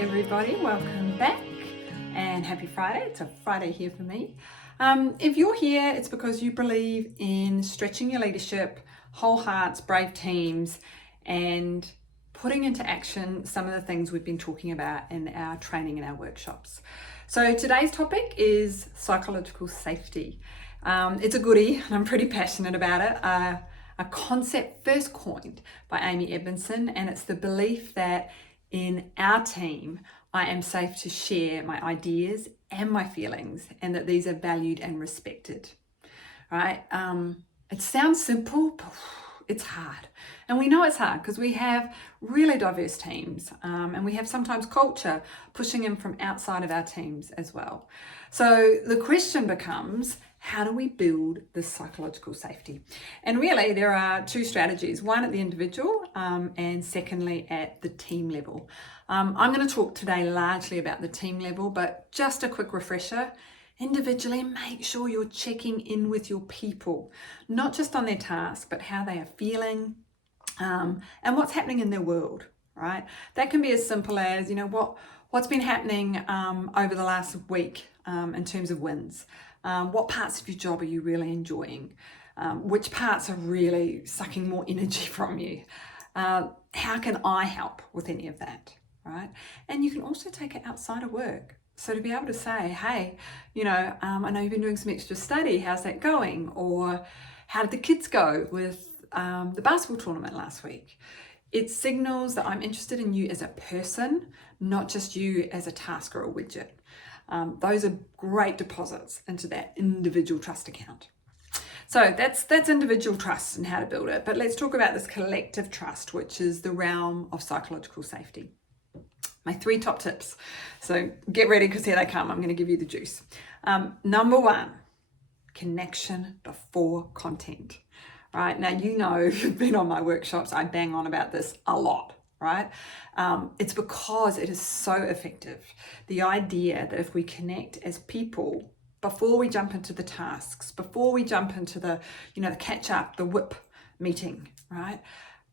everybody, welcome back and happy Friday. It's a Friday here for me. If you're here, it's because you believe in stretching your leadership, whole hearts, brave teams, and putting into action some of the things we've been talking about in our training and our workshops. So today's topic is psychological safety. It's a goodie and I'm pretty passionate about it. A concept first coined by Amy Edmondson, and it's the belief that in our team, I am safe to share my ideas and my feelings, and that these are valued and respected, right? It sounds simple, but it's hard. And we know it's hard because we have really diverse teams, and we have sometimes culture pushing in from outside of our teams as well. So the question becomes, how do we build this psychological safety? And really there are two strategies, one at the individual and secondly at the team level. I'm going to talk today largely about the team level, but just a quick refresher. Individually, make sure you're checking in with your people, not just on their task, but how they are feeling and what's happening in their world, right? That can be as simple as, what's been happening over the last week in terms of wins. What parts of your job are you really enjoying? Which parts are really sucking more energy from you? How can I help with any of that, right? And you can also take it outside of work. So to be able to say, hey, I know you've been doing some extra study, how's that going? Or how did the kids go with the basketball tournament last week? It signals that I'm interested in you as a person, not just you as a task or a widget. Those are great deposits into that individual trust account. So that's individual trust and how to build it. But let's talk about this collective trust, which is the realm of psychological safety. My 3 top tips. So get ready because here they come. I'm going to give you the juice. Number 1, connection before content. Right? Now, if you've been on my workshops, I bang on about this a lot. Right? It's because it is so effective. The idea that if we connect as people before we jump into the tasks, before we jump into the catch up, the whip meeting, right?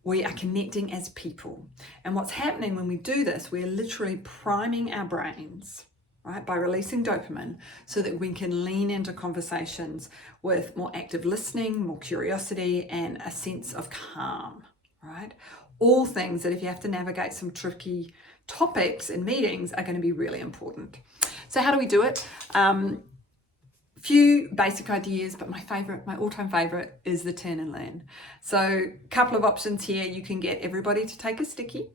We are connecting as people. And what's happening when we do this, we're literally priming our brains, right, by releasing dopamine so that we can lean into conversations with more active listening, more curiosity, and a sense of calm, right? All things that if you have to navigate some tricky topics in meetings are going to be really important. So how do we do it? Few basic ideas, but my all-time favorite is the turn and learn. So a couple of options here. You can get everybody to take a sticky,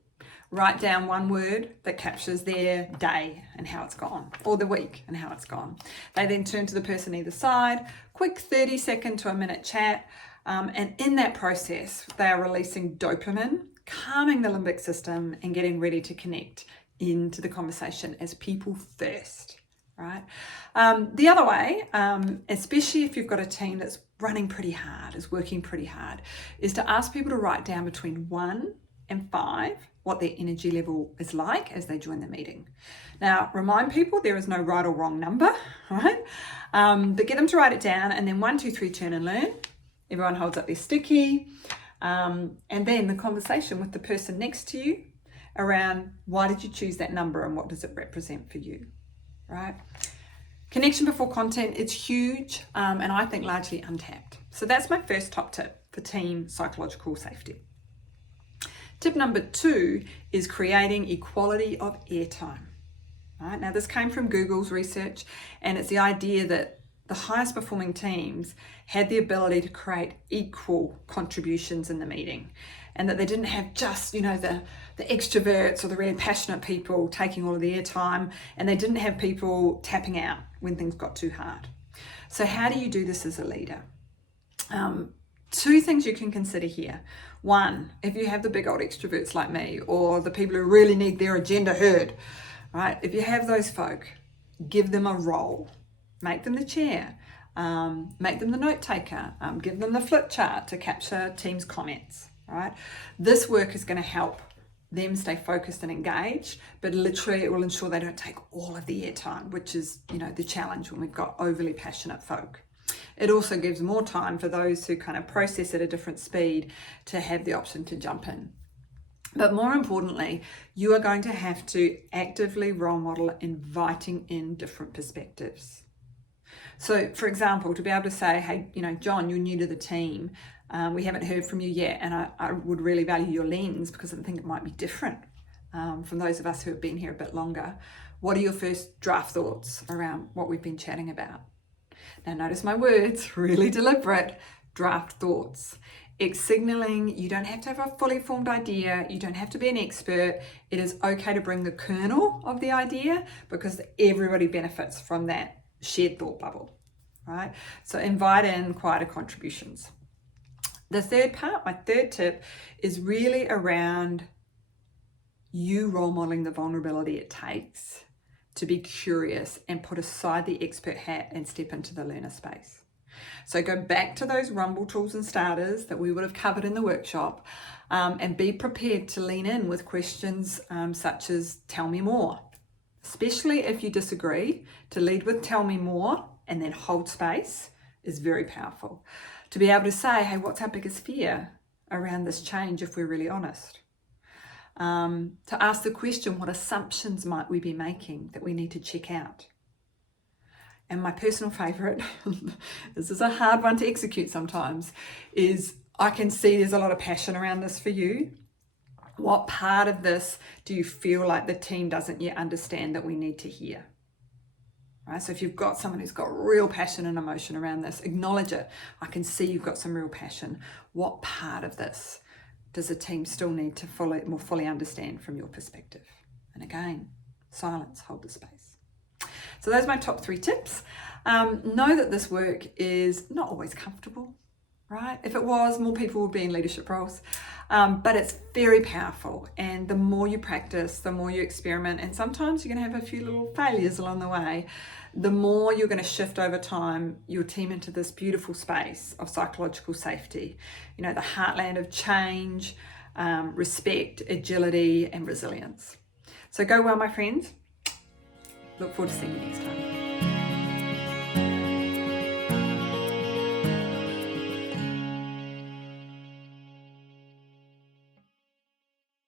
write down one word that captures their day and how it's gone, or the week and how it's gone. They then turn to the person either side, quick 30-second to a minute chat, and in that process, they are releasing dopamine, calming the limbic system, and getting ready to connect into the conversation as people first, right? The other way, especially if you've got a team that's running pretty hard, is working pretty hard, is to ask people to write down between 1 and 5 what their energy level is like as they join the meeting. Now, remind people there is no right or wrong number, right? But get them to write it down, and then 1, 2, 3, turn and learn. Everyone holds up their sticky. And then the conversation with the person next to you around why did you choose that number and what does it represent for you, right? Connection before content, it's huge and I think largely untapped. So that's my first top tip for team psychological safety. Tip number 2 is creating equality of airtime. Right? Now this came from Google's research, and it's the idea that the highest performing teams had the ability to create equal contributions in the meeting, and that they didn't have just, the extroverts or the really passionate people taking all of the airtime, and they didn't have people tapping out when things got too hard. So how do you do this as a leader? 2 things you can consider here. 1, if you have the big old extroverts like me, or the people who really need their agenda heard, right? If you have those folk, give them a role. Make them the chair, make them the note taker, give them the flip chart to capture teams' comments, right? This work is going to help them stay focused and engaged, but literally it will ensure they don't take all of the airtime, which is, the challenge when we've got overly passionate folk. It also gives more time for those who kind of process at a different speed to have the option to jump in. But more importantly, you are going to have to actively role model inviting in different perspectives. So, for example, to be able to say, hey, John, you're new to the team. We haven't heard from you yet, and I would really value your lens because I think it might be different from those of us who have been here a bit longer. What are your first draft thoughts around what we've been chatting about? Now, notice my words, really deliberate, draft thoughts. It's signaling you don't have to have a fully formed idea. You don't have to be an expert. It is okay to bring the kernel of the idea because everybody benefits from that shared thought bubble, right? So invite in quieter contributions. The third part, my third tip, is really around you role modeling the vulnerability it takes to be curious and put aside the expert hat and step into the learner space. So go back to those rumble tools and starters that we would have covered in the workshop, and be prepared to lean in with questions such as tell me more. Especially if you disagree, to lead with tell me more and then hold space is very powerful. To be able to say, hey, what's our biggest fear around this change if we're really honest? To ask the question, what assumptions might we be making that we need to check out? And my personal favorite, this is a hard one to execute sometimes, is I can see there's a lot of passion around this for you. What part of this do you feel like the team doesn't yet understand that we need to hear? Right? So if you've got someone who's got real passion and emotion around this, acknowledge it. I can see you've got some real passion. What part of this does the team still need to more fully understand from your perspective? And again, silence, hold the space. So those are my top 3 tips. Know that this work is not always comfortable, right? If it was, more people would be in leadership roles. But it's very powerful. And the more you practice, the more you experiment, and sometimes you're going to have a few little failures along the way, the more you're going to shift over time your team into this beautiful space of psychological safety. The heartland of change, respect, agility, and resilience. So go well, my friends. Look forward to seeing you next time.